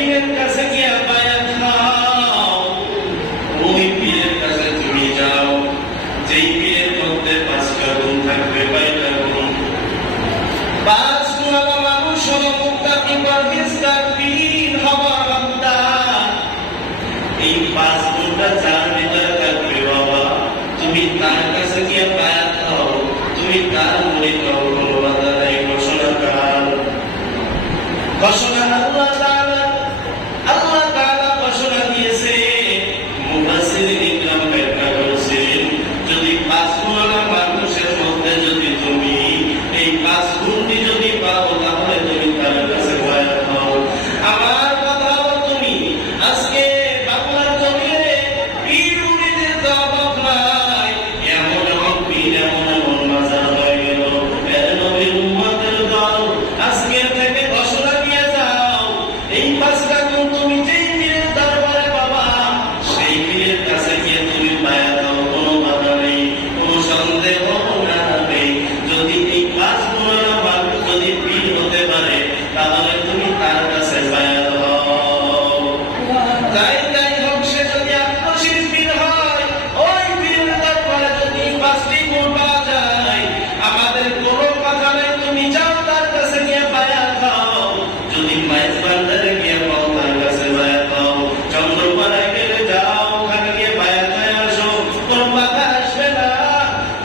পীরের কাছে গিয়ে বায়াত নাও, ওই পীরের কাছে তুমি যাও যেই পীরের মধ্যে 5টা গুণ থাকবে, 5টা গুণ। 5 গুণওয়ালা মানুষ হলো মুত্তাকি পরহেজগার পীর হওয়ার হকদার। এই 5 গুণটা যার ভিতরে থাকবে বাবা, তুমি তার কাছে গিয়ে বায়াত নাও, তুমি তার মুরিদ হও। কোনো বাধা নাই। ঘোষণাকার ঘোষণা আল্লাহ তাআলা ঘোষণা দিয়েছে। মুফাসসিরিন ইকরাম ব্যাখ্যা করেছেন, যদি 5 গুণওয়ালা মানুষের মধ্যে যদি তুমি এই 5 গুণটি যদি পাও, তাহলে তুমি তার কাছে বায়াত নাও। আমার কথা হলো, তুমি আজকে বাংলার জমিনে পীর মুরিদের তো অভাব নাই। এমন এমন পীর, এমন এমন মাজার হয়ে গেল। এর নবীর উম্মতের দল আজকের থেকে ঘোষণা দিয়ে যাও, এই 5টা গুণ তুমি যেই পীরের দরবারে পাবা, সেই পীরের কাছে গিয়ে তুমি বায়াত দাও। কোনো বাধা নেই, কোনো সন্দেহ নেই। যদি এই 5 গুণওয়ালা মানুষ যদি পীর হতে পারে, তাহলে তুমি তার কাছে বায়াত দাও। তাই হোক, সে যদি আত্মশীল পীর হয়, ওই পীরের দরবারে যদি 5টি গুণ পাওয়া যায়, আমাদের কোনো কথা নেই। তুমি যাও তার কাছে গিয়ে বায়াত দাও। যদি মাইজ বান্দারে গিয়ে পাও, তার কাছে বায়াত দাও। চন্দ্রপাড়ায় গেলে যাও, ওখানে গিয়ে বায়াত হয়ে আসো, কোনো বাধা আসবে না।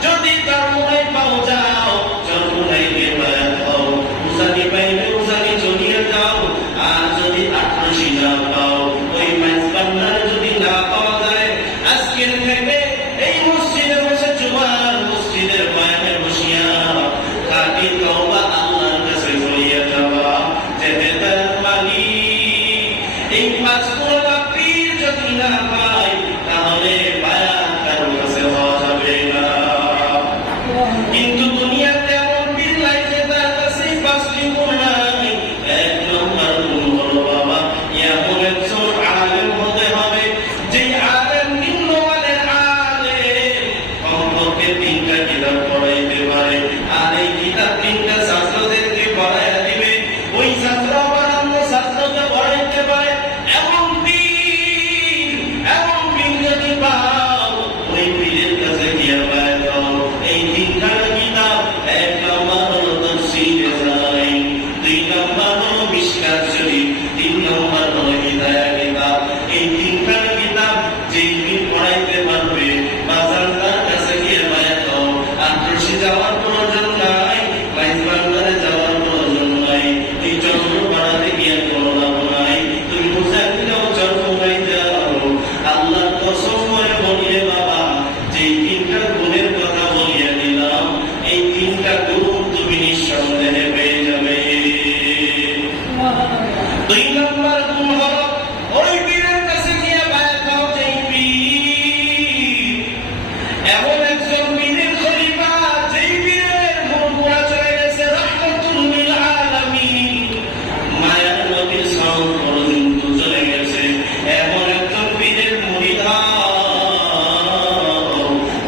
যদি চরমোনাই পাও, যাও চরমোনাই গিয়ে বায়াত দাও। উজানি পাইলে উজানি চলিয়ে যাও। আর যদি আত্মশীল না পাও, ওই মাইজ বান্দারে যদি না পাওয়া যায়, আজকের থেকে এই মসজিদে বসে জুমার মসজিদের বয়ানে বসিয়া খাঁটি তওবা আল্লাহর কাছে করিয়া যাওয়া, যে হেদায়েত মালিক। এই 5 গুণওয়ালা পীর যদি না পাই, তাহলে বায়াত কারো কাছে হওয়া যাবে না। কিন্তু দুনিয়াতে এমন পীর নাই যে তার কাছে 5টি গুণ নাই। 1 নম্বর গুণ হলো বাবা, এমন একজন আলেম হতে হবে, যেই আলেম নিম্নমানের আলেম, কমপক্ষে 3টা কিতাব পড়াইতে পারে। আর এই কিতাব 3টা ছাত্রদেরকে পড়াইয়া দিবে, ওই ছাত্র আবার অন্য ছাত্রকে পড়াইতে পারে। এমন পীর যদি পাও, ওই পীরের কাছে গিয়ে বায়াত দাও। এই 3খানা কিতাব, 1 নম্বর হলো তাফসীরে জালালাইন, 2 নম্বর হলো মিশকাত শরীফ, 3 নম্বর হলো হিদায়াহ কিতাব। এই 3খানা কিতাব যেই পীর পড়াইতে পারবে, বাজার তার কাছে গিয়ে বায়াত দাও। আত্মশী যাওয়ার প্রয়োজন নাই, মাইজ বান্দারে যাওয়ার প্রয়োজন নাই। এই চন্দ্রপাড়াতে গিয়ে কোনো লাভ নাই। তুমি মুজাহিদ যাও, চন্দ্রপাড়ায় যাও। আল্লাহর কসম করে বলিয়ে বাবা, যেই 3টা গুণের কথা বলিয়ে দিলাম, এই 3টা গুণ তুমি নিঃসন্দেহে পেয়ে যাবে। 2 নম্বর গুণ হলো, ওই পীরের কাছে গিয়ে বায়াত দাও যেই পীর এমন একজন পীরের খলিফা, যেই পীরের মুরগুড়া চলে গেছে রাহমাতুল লিল আলামিন, মায়ার নবীর সাউন্ড পর্যন্ত চলে গেছে। এমন একজন পীরের মুরিদ হও,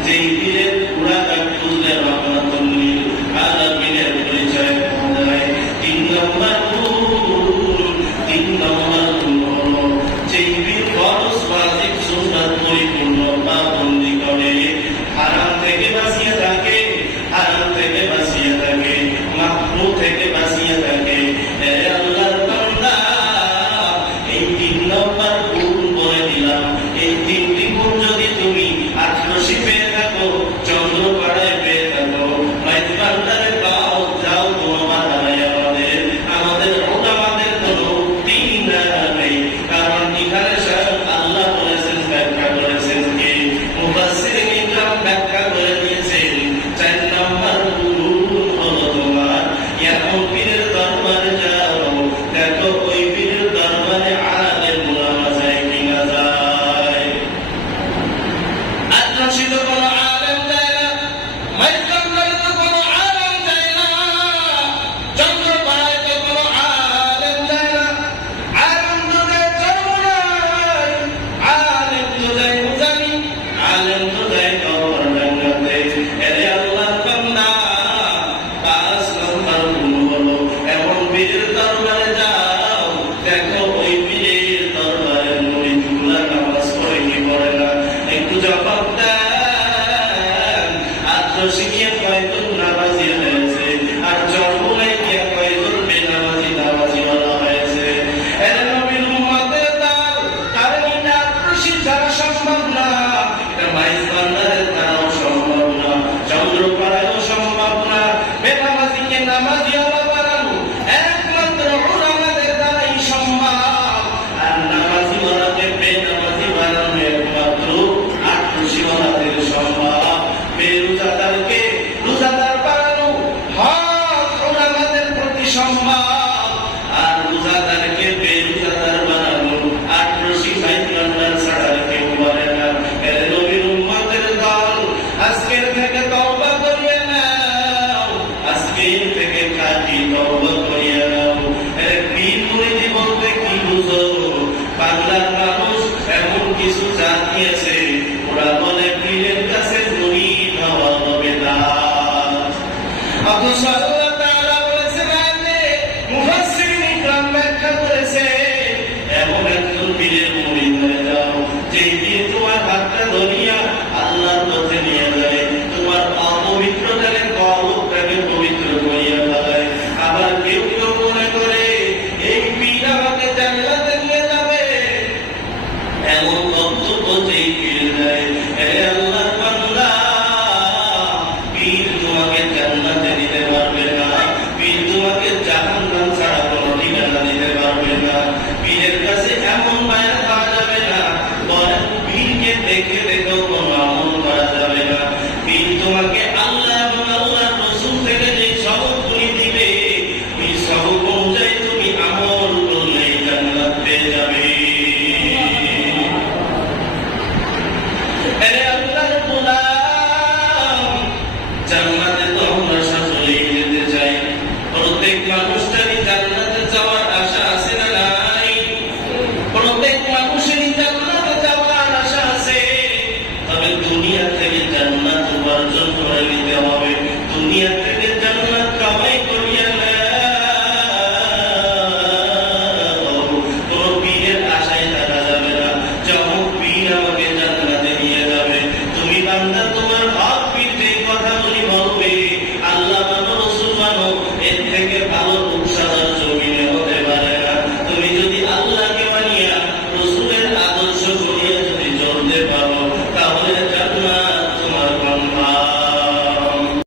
যেই পীরের পুরাটা খুঁজলে রাহমাতুল লিল আলামিনের পরিচয় পাওয়া যায়। 3 নম্বর গুণ, 3 নম্বর গুণ বুঝো বাংলার মানুষ এমন কিছু জাতি আছে ওরা বলে পীরের কাছে মুরিদ হওয়া হবে না। অথচ আল্লাহ তাআলা বলেছেন আয়াতে, মুফাসসিরিন ইকরাম ব্যাখ্যা করেছে এমন একজন পীরের মুরিদ হয়ে যাও যে পীর তোমার হাতটা ধরিয়া আল্লাহর পথে নিয়ে যায়, তোমার অপবিত্রতাকে কলবটাকে পবিত্র করিয়া ফেলায়। আবার কেউ কেউ মনে করে এই পীর আমাকে জান্নাতে নিয়ে যাবে, এমন বক্তব্য যেই পীর দেয়। হে আল্লাহর বান্দা, পীর তোমাকে জান্নাতে দিতে পারবে না, পীর তোমাকে জাহান্নাম ছাড়া কোনো ঠিকানা দিতে পারবে না। পীরের